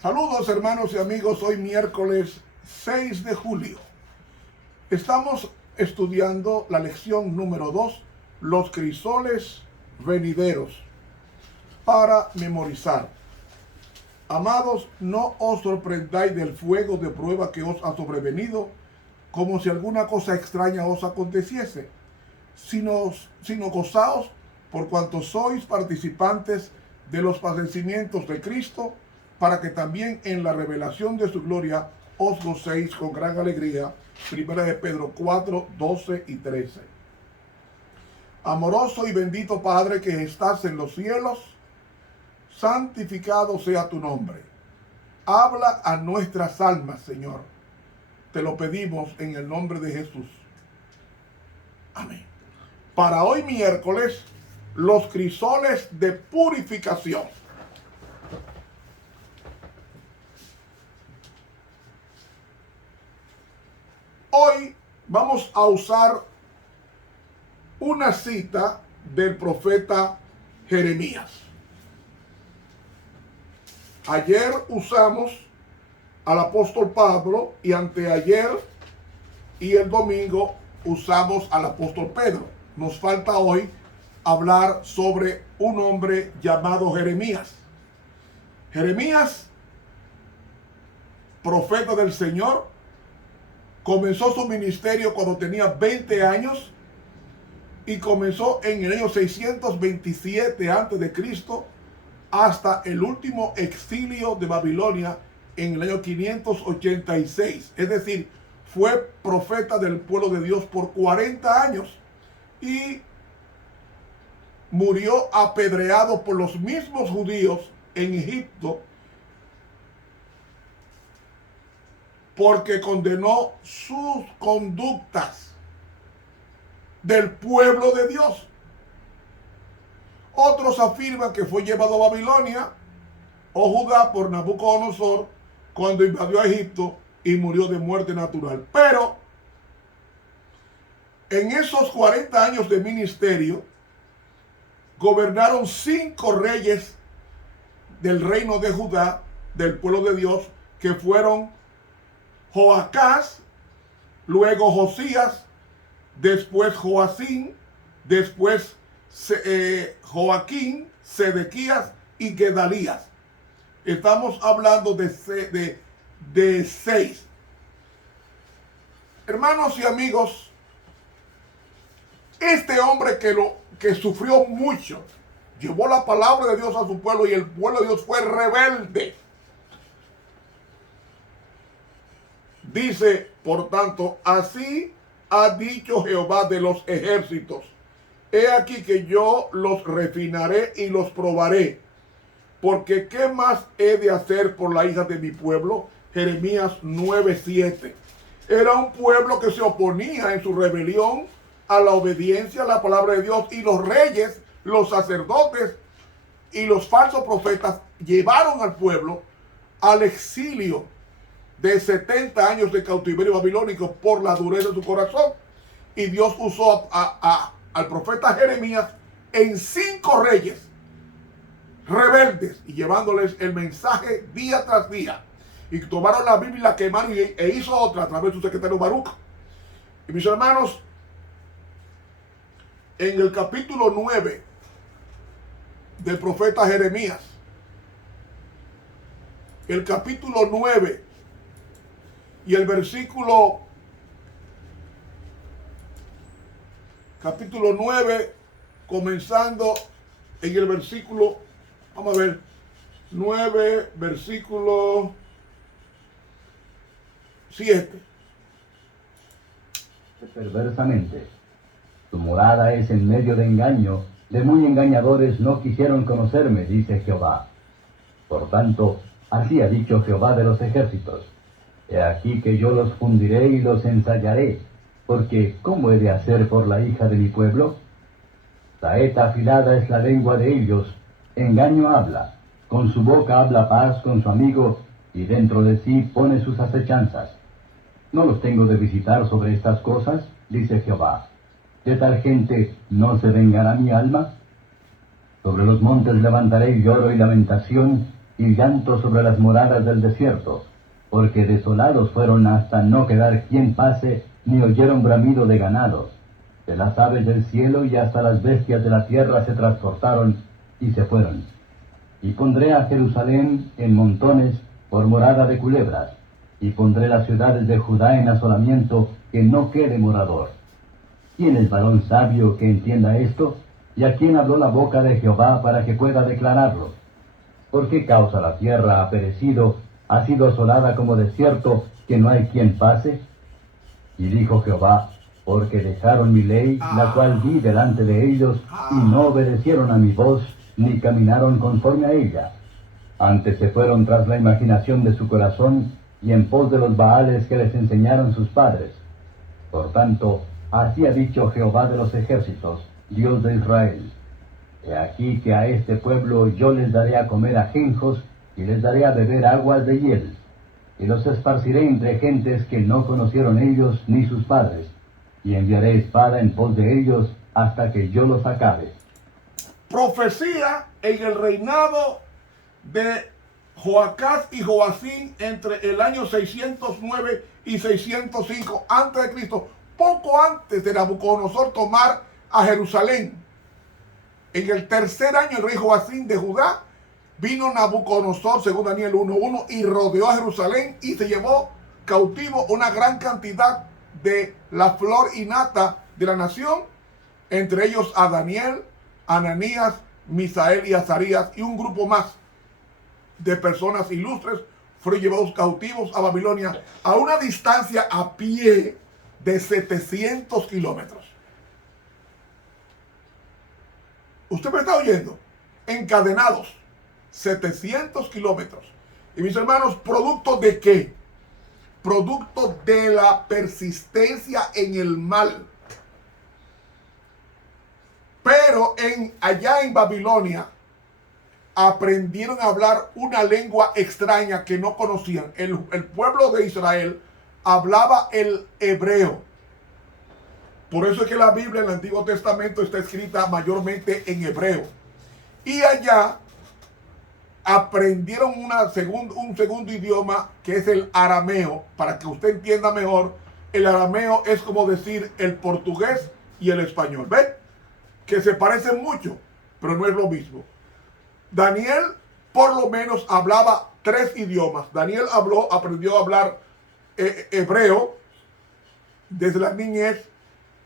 Saludos hermanos y amigos, hoy miércoles 6 de julio. Estamos estudiando la lección número 2, los crisoles venideros, para memorizar. Amados, no os sorprendáis del fuego de prueba que os ha sobrevenido, como si alguna cosa extraña os aconteciese, sino gozaos por cuanto sois participantes de los padecimientos de Cristo, para que también en la revelación de su gloria os gocéis con gran alegría. Primera de Pedro 4, 12 y 13. Amoroso y bendito Padre que estás en los cielos, santificado sea tu nombre. Habla a nuestras almas, Señor. Te lo pedimos en el nombre de Jesús. Amén. Para hoy miércoles, los crisoles de purificación. Hoy vamos a usar una cita del profeta Jeremías. Ayer usamos al apóstol Pablo y anteayer y el domingo usamos al apóstol Pedro. Nos falta hoy hablar sobre un hombre llamado Jeremías. Jeremías, profeta del Señor, comenzó su ministerio cuando tenía 20 años y comenzó en el año 627 a.C. hasta el último exilio de Babilonia en el año 586. Es decir, fue profeta del pueblo de Dios por 40 años y murió apedreado por los mismos judíos en Egipto, porque condenó sus conductas del pueblo de Dios. Otros afirman que fue llevado a Babilonia o Judá por Nabucodonosor cuando invadió a Egipto y murió de muerte natural. Pero en esos 40 años de ministerio gobernaron 5 reyes del reino de Judá, del pueblo de Dios, que fueron Joacás, luego Josías, después Joacín, después Joaquín, Sedequías y Gedalías. Estamos hablando de 6. Hermanos y amigos, este hombre que sufrió mucho, llevó la palabra de Dios a su pueblo y el pueblo de Dios fue rebelde. Dice, por tanto, así ha dicho Jehová de los ejércitos: he aquí que yo los refinaré y los probaré, porque ¿qué más he de hacer por la hija de mi pueblo? Jeremías 9:7. Era un pueblo que se oponía en su rebelión a la obediencia a la palabra de Dios, y los reyes, los sacerdotes y los falsos profetas llevaron al pueblo al exilio de 70 años de cautiverio babilónico por la dureza de su corazón. Y Dios usó al profeta Jeremías en 5 reyes rebeldes y llevándoles el mensaje día tras día. Y tomaron la Biblia, la quemaron e hizo otra a través de su secretario Baruch. Y mis hermanos, en el capítulo 9 del profeta Jeremías, el capítulo 9 y el versículo, capítulo 9, comenzando en el versículo, vamos a ver, 9, versículo 7. Perversamente, tu morada es en medio de engaño, de muy engañadores no quisieron conocerme, dice Jehová. Por tanto, así ha dicho Jehová de los ejércitos: he aquí que yo los fundiré y los ensayaré, porque ¿cómo he de hacer por la hija de mi pueblo? Saeta afilada es la lengua de ellos, engaño habla, con su boca habla paz con su amigo, y dentro de sí pone sus acechanzas. ¿No los tengo de visitar sobre estas cosas? Dice Jehová. ¿De tal gente no se vengará mi alma? Sobre los montes levantaré lloro y lamentación, y llanto sobre las moradas del desierto, porque desolados fueron hasta no quedar quien pase, ni oyeron bramido de ganados. De las aves del cielo y hasta las bestias de la tierra se transportaron y se fueron. Y pondré a Jerusalén en montones por morada de culebras, y pondré las ciudades de Judá en asolamiento, que no quede morador. ¿Quién es varón sabio que entienda esto? ¿Y a quién habló la boca de Jehová para que pueda declararlo? ¿Por qué causa la tierra ha perecido, ha sido asolada como desierto, que no hay quien pase? Y dijo Jehová, porque dejaron mi ley, la cual di delante de ellos, y no obedecieron a mi voz, ni caminaron conforme a ella. Antes se fueron tras la imaginación de su corazón, y en pos de los Baales que les enseñaron sus padres. Por tanto, así ha dicho Jehová de los ejércitos, Dios de Israel: He aquí que a este pueblo yo les daré a comer ajenjos, y les daré a beber aguas de hiel, y los esparciré entre gentes que no conocieron ellos ni sus padres, y enviaré espada en pos de ellos hasta que yo los acabe. Profecía en el reinado de Joacás y Joacín entre el año 609 y 605 a.C., poco antes de Nabucodonosor tomar a Jerusalén. En el tercer año del rey Joacín de Judá, vino Nabucodonosor, según Daniel 1:1, y rodeó a Jerusalén y se llevó cautivo una gran cantidad de la flor y nata de la nación, entre ellos a Daniel, Ananías, Misael y Azarías, y un grupo más de personas ilustres fueron llevados cautivos a Babilonia a una distancia a pie de 700 kilómetros. ¿Usted me está oyendo? Encadenados, 700 kilómetros. Y mis hermanos, ¿producto de qué? Producto de la persistencia en el mal. Pero allá en Babilonia aprendieron a hablar una lengua extraña que no conocían. El pueblo de Israel hablaba el hebreo. Por eso es que la Biblia en el Antiguo Testamento está escrita mayormente en hebreo. Y allá aprendieron un segundo idioma, que es el arameo. Para que usted entienda mejor, el arameo es como decir el portugués y el español. ¿Ven? Que se parecen mucho, pero no es lo mismo. Daniel por lo menos hablaba 3 idiomas. Daniel aprendió a hablar hebreo desde la niñez.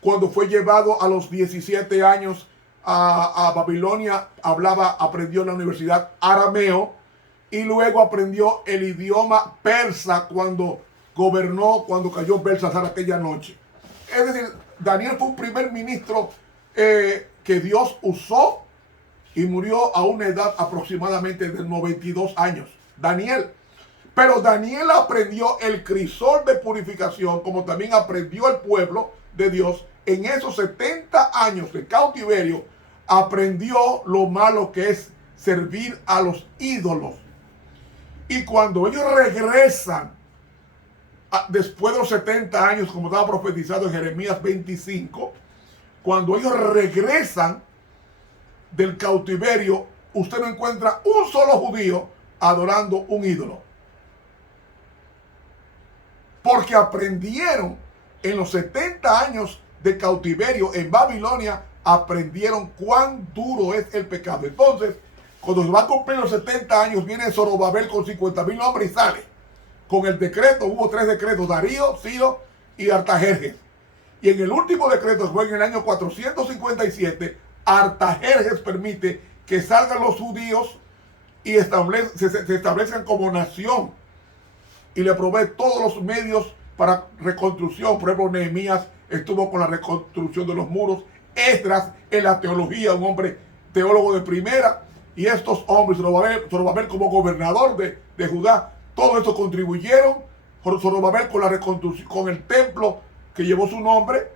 Cuando fue llevado a los 17 años a Babilonia, aprendió en la universidad arameo, y luego aprendió el idioma persa cuando cayó Belsasar aquella noche. Es decir, Daniel fue un primer ministro que Dios usó, y murió a una edad aproximadamente de 92 años. Daniel. Pero Daniel aprendió el crisol de purificación, como también aprendió el pueblo de Dios. En esos 70 años de cautiverio, aprendió lo malo que es servir a los ídolos. Y cuando ellos regresan, después de los 70 años, como estaba profetizado en Jeremías 25, cuando ellos regresan del cautiverio, usted no encuentra un solo judío adorando un ídolo. Porque aprendieron en los 70 años de cautiverio en Babilonia, aprendieron cuán duro es el pecado. Entonces, cuando se va a cumplir los 70 años, viene Zorobabel con 50,000 hombres y sale. Con el decreto, hubo 3 decretos: Darío, Ciro y Artajerjes. Y en el último decreto, fue en el año 457, Artajerjes permite que salgan los judíos y se establezcan como nación, y le provee todos los medios para reconstrucción. Por ejemplo, Nehemías estuvo con la reconstrucción de los muros, Esdras en la teología, un hombre teólogo de primera, y estos hombres, Zorobabel como gobernador de Judá, todo esto contribuyeron. Zorobabel con la reconstrucción, con el templo que llevó su nombre,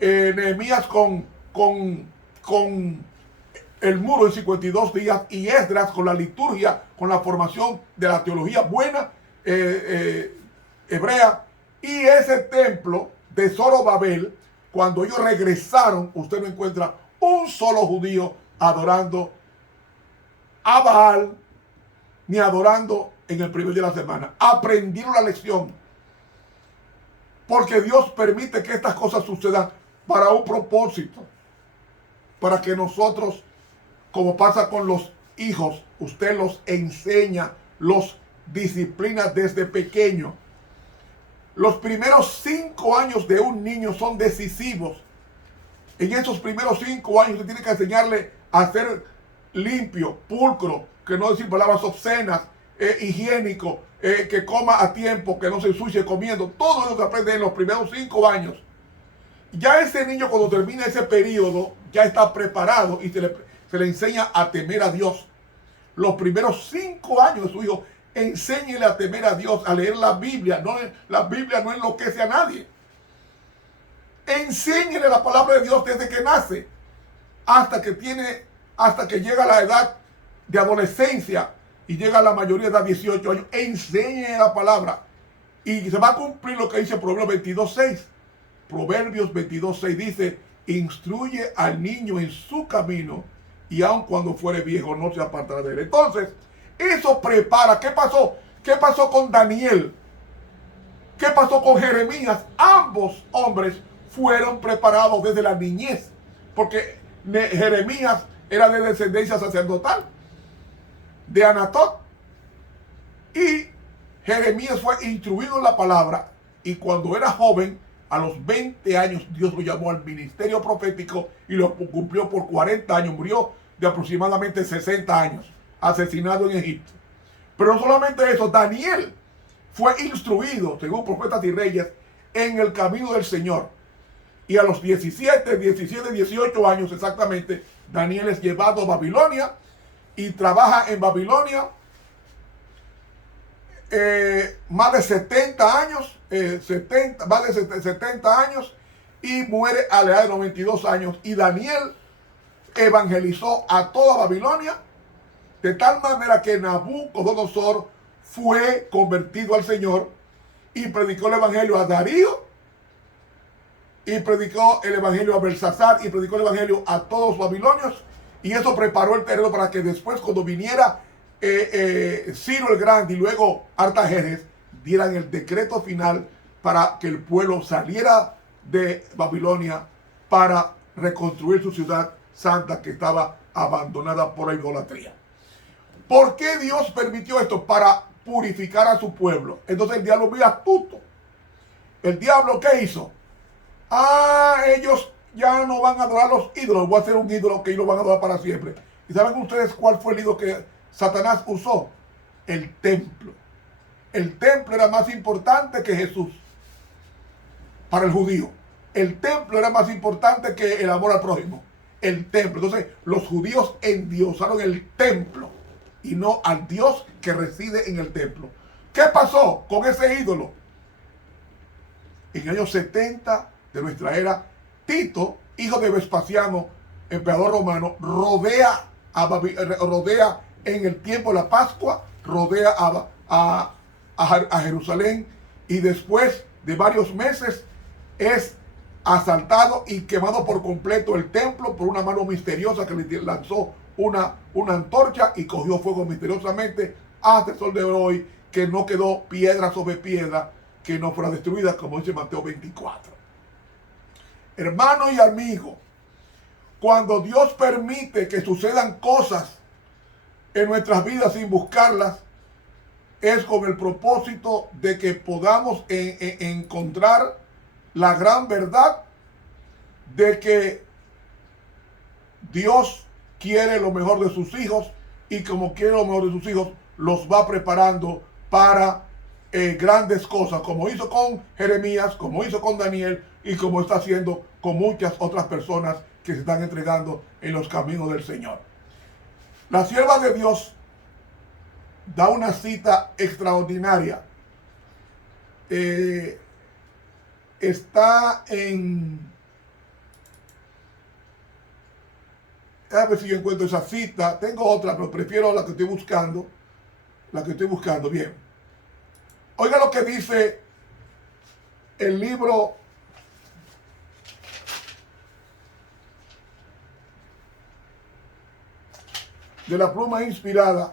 Nehemías con el muro en 52 días, y Esdras con la liturgia, con la formación de la teología buena hebrea. Y ese templo de Zorobabel, cuando ellos regresaron, usted no encuentra un solo judío adorando a Baal, ni adorando en el primer día de la semana. Aprendieron la lección. Porque Dios permite que estas cosas sucedan para un propósito. Para que nosotros, como pasa con los hijos, usted los enseña, los disciplina desde pequeño. Los primeros 5 años de un niño son decisivos. En esos primeros 5 años usted tiene que enseñarle a ser limpio, pulcro, que no decir palabras obscenas, higiénico, que coma a tiempo, que no se ensucie comiendo. Todo eso se aprende en los primeros 5 años. Ya ese niño, cuando termina ese periodo, ya está preparado y se le enseña a temer a Dios. Los primeros 5 años de su hijo, enséñele a temer a Dios, a leer la Biblia. La Biblia no enloquece a nadie. Enséñele la palabra de Dios desde que nace hasta que llega a la edad de adolescencia y llega a la mayoría de edad, 18 años. Enséñele la palabra y se va a cumplir lo que dice Proverbios 22:6. Proverbios 22:6 dice: instruye al niño en su camino y aun cuando fuere viejo no se apartará de él. Entonces, eso prepara. ¿Qué pasó? ¿Qué pasó con Daniel? ¿Qué pasó con Jeremías? Ambos hombres fueron preparados desde la niñez, porque Jeremías era de descendencia sacerdotal, de Anatot, y Jeremías fue instruido en la palabra, y cuando era joven, a los 20 años, Dios lo llamó al ministerio profético y lo cumplió por 40 años, murió de aproximadamente 60 años, asesinado en Egipto. Pero no solamente eso, Daniel fue instruido, según profetas y reyes, en el camino del Señor. Y a los 17, 18 años exactamente, Daniel es llevado a Babilonia y trabaja en Babilonia más de 70 años, más de 70 años, y muere a la edad de 92 años. Y Daniel evangelizó a toda Babilonia, de tal manera que Nabucodonosor fue convertido al Señor y predicó el evangelio a Darío, y predicó el evangelio a Belsasar, y predicó el evangelio a todos los babilonios, y eso preparó el terreno para que después, cuando viniera Ciro el Grande y luego Artajerjes, dieran el decreto final para que el pueblo saliera de Babilonia para reconstruir su ciudad santa que estaba abandonada por la idolatría. ¿Por qué Dios permitió esto? Para purificar a su pueblo. Entonces el diablo muy astuto. ¿El diablo qué hizo? Ellos ya no van a adorar los ídolos. Voy a hacer un ídolo que ellos van a adorar para siempre. ¿Y saben ustedes cuál fue el ídolo que Satanás usó? El templo. El templo era más importante que Jesús para el judío. El templo era más importante que el amor al prójimo. El templo. Entonces los judíos endiosaron el templo y no al Dios que reside en el templo. ¿Qué pasó con ese ídolo? En el año 70 de nuestra era, Tito, hijo de Vespasiano, emperador romano, rodea en el tiempo de la Pascua, rodea a Jerusalén, y después de varios meses es asaltado y quemado por completo el templo por una mano misteriosa que le lanzó una antorcha y cogió fuego misteriosamente hasta el sol de hoy, que no quedó piedra sobre piedra que no fuera destruida, como dice Mateo 24. Hermano y amigo, cuando Dios permite que sucedan cosas en nuestras vidas sin buscarlas, es con el propósito de que podamos encontrar la gran verdad de que Dios quiere lo mejor de sus hijos, y como quiere lo mejor de sus hijos, los va preparando para grandes cosas, como hizo con Jeremías, como hizo con Daniel, y como está haciendo con muchas otras personas que se están entregando en los caminos del Señor. La sierva de Dios da una cita extraordinaria. Está en... A ver si yo encuentro esa cita. Tengo otra, pero prefiero la que estoy buscando. Bien. Oiga lo que dice el libro de la pluma inspirada,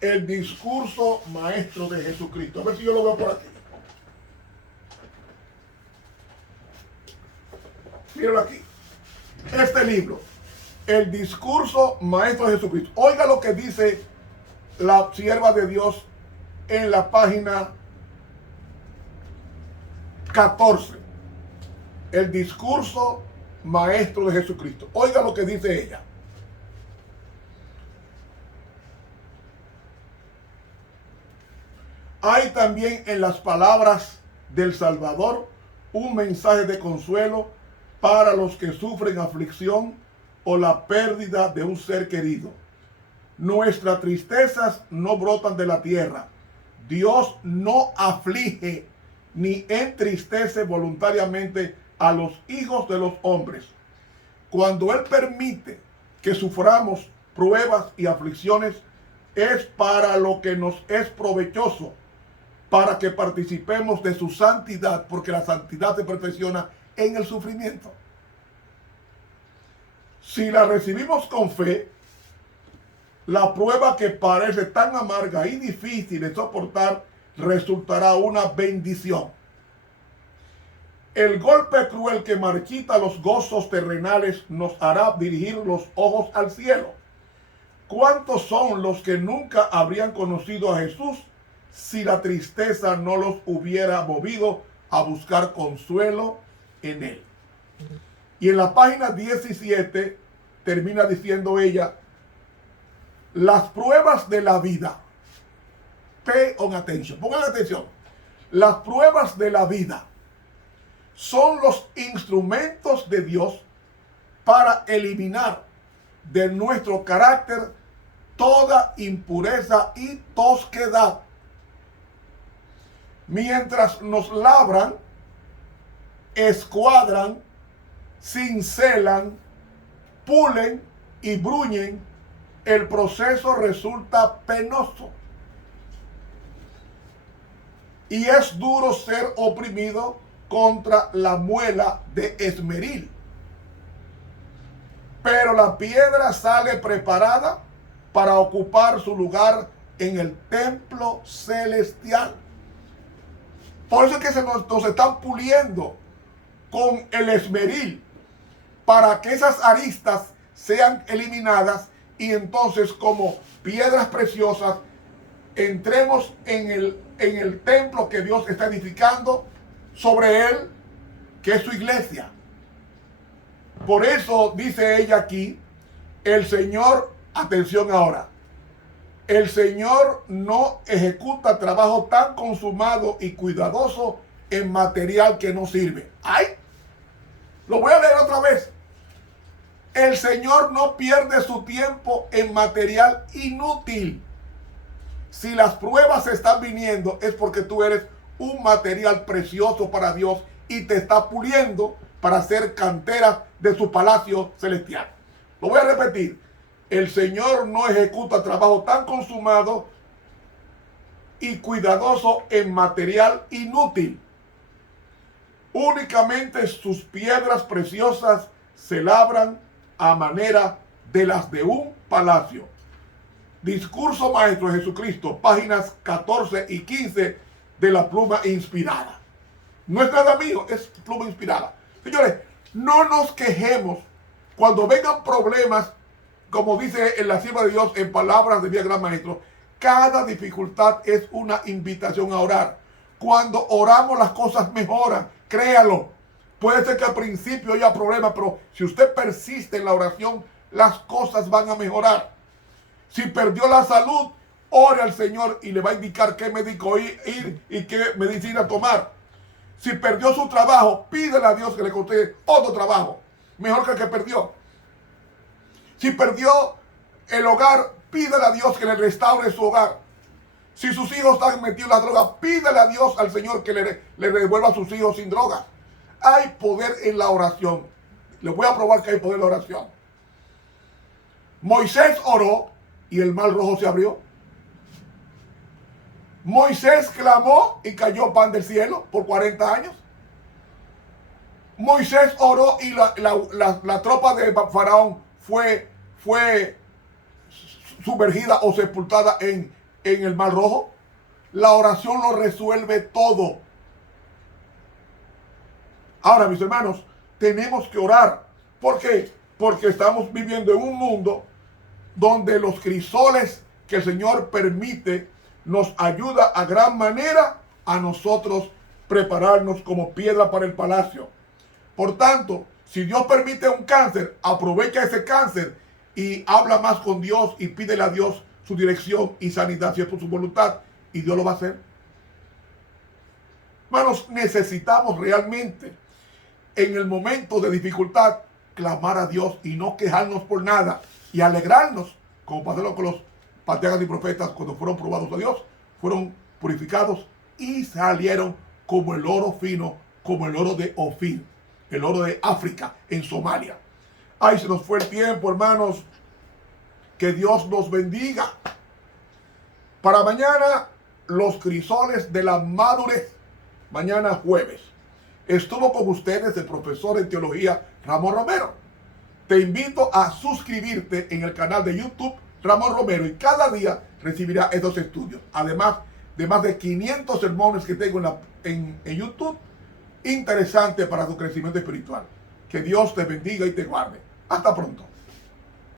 el discurso maestro de Jesucristo. A ver si yo lo veo por aquí. Míralo aquí. Este libro, el discurso maestro de Jesucristo. Oiga lo que dice la sierva de Dios en la página 14. El discurso maestro de Jesucristo. Oiga lo que dice ella. Hay también en las palabras del Salvador un mensaje de consuelo para los que sufren aflicción o la pérdida de un ser querido. Nuestras tristezas no brotan de la tierra. Dios no aflige ni entristece voluntariamente a los hijos de los hombres. Cuando Él permite que suframos pruebas y aflicciones, es para lo que nos es provechoso, para que participemos de su santidad, porque la santidad se perfecciona en el sufrimiento. Si la recibimos con fe, la prueba que parece tan amarga y difícil de soportar resultará una bendición. El golpe cruel que marchita los gozos terrenales nos hará dirigir los ojos al cielo. ¿Cuántos son los que nunca habrían conocido a Jesús si la tristeza no los hubiera movido a buscar consuelo en Él? Y en la página 17 termina diciendo ella, las pruebas de la vida. Pay on attention. Pongan atención. Las pruebas de la vida son los instrumentos de Dios para eliminar de nuestro carácter toda impureza y tosquedad. Mientras nos labran, escuadran, cincelan, pulen y bruñen, el proceso resulta penoso. Y es duro ser oprimido contra la muela de esmeril. Pero la piedra sale preparada para ocupar su lugar en el templo celestial. Por eso es que nos están puliendo con el esmeril, para que esas aristas sean eliminadas y entonces como piedras preciosas entremos en el templo que Dios está edificando sobre él, que es su iglesia. Por eso dice ella aquí, el Señor, atención ahora, el Señor no ejecuta trabajo tan consumado y cuidadoso en material que no sirve. ¡Ay! Lo voy a leer otra vez. El Señor no pierde su tiempo en material inútil. Si las pruebas están viniendo es porque tú eres un material precioso para Dios y te está puliendo para hacer canteras de su palacio celestial. Lo voy a repetir. El Señor no ejecuta trabajo tan consumado y cuidadoso en material inútil. Únicamente sus piedras preciosas se labran a manera de las de un palacio. Discurso maestro de Jesucristo, páginas 14 y 15 de la pluma inspirada. No es nada mío, es pluma inspirada. Señores, no nos quejemos cuando vengan problemas, como dice en la sierva de Dios en palabras de mi gran maestro. Cada dificultad es una invitación a orar. Cuando oramos las cosas mejoran, créalo. Puede ser que al principio haya problemas, pero si usted persiste en la oración, las cosas van a mejorar. Si perdió la salud, ore al Señor y le va a indicar qué médico ir y qué medicina tomar. Si perdió su trabajo, pídele a Dios que le conceda otro trabajo, mejor que el que perdió. Si perdió el hogar, pídele a Dios que le restaure su hogar. Si sus hijos están metidos en la droga, pídele a Dios, al Señor, que le devuelva a sus hijos sin droga. Hay poder en la oración. Les voy a probar que hay poder en la oración. Moisés oró y el mar rojo se abrió. Moisés clamó y cayó pan del cielo por 40 años. Moisés oró y la tropa de Faraón fue sumergida o sepultada en el Mar Rojo. La oración lo resuelve todo. Ahora, mis hermanos, tenemos que orar. ¿Por qué? Porque estamos viviendo en un mundo donde los crisoles que el Señor permite nos ayuda a gran manera a nosotros prepararnos como piedra para el palacio. Por tanto, si Dios permite un cáncer, aprovecha ese cáncer y habla más con Dios y pídele a Dios su dirección y sanidad si es por su voluntad, y Dios lo va a hacer. Hermanos, necesitamos realmente en el momento de dificultad clamar a Dios y no quejarnos por nada y alegrarnos, como pasó con los patriarcas y profetas cuando fueron probados a Dios, fueron purificados y salieron como el oro fino, como el oro de Ofir, el oro de África, en Somalia. Ay, se nos fue el tiempo, hermanos. Que Dios nos bendiga. Para mañana, los crisoles de la madurez. Mañana jueves. Estuvo con ustedes el profesor en teología Ramón Romero. Te invito a suscribirte en el canal de YouTube Ramón Romero y cada día recibirá estos estudios. Además de más de 500 sermones que tengo en YouTube, interesante para tu crecimiento espiritual. Que Dios te bendiga y te guarde. Hasta pronto.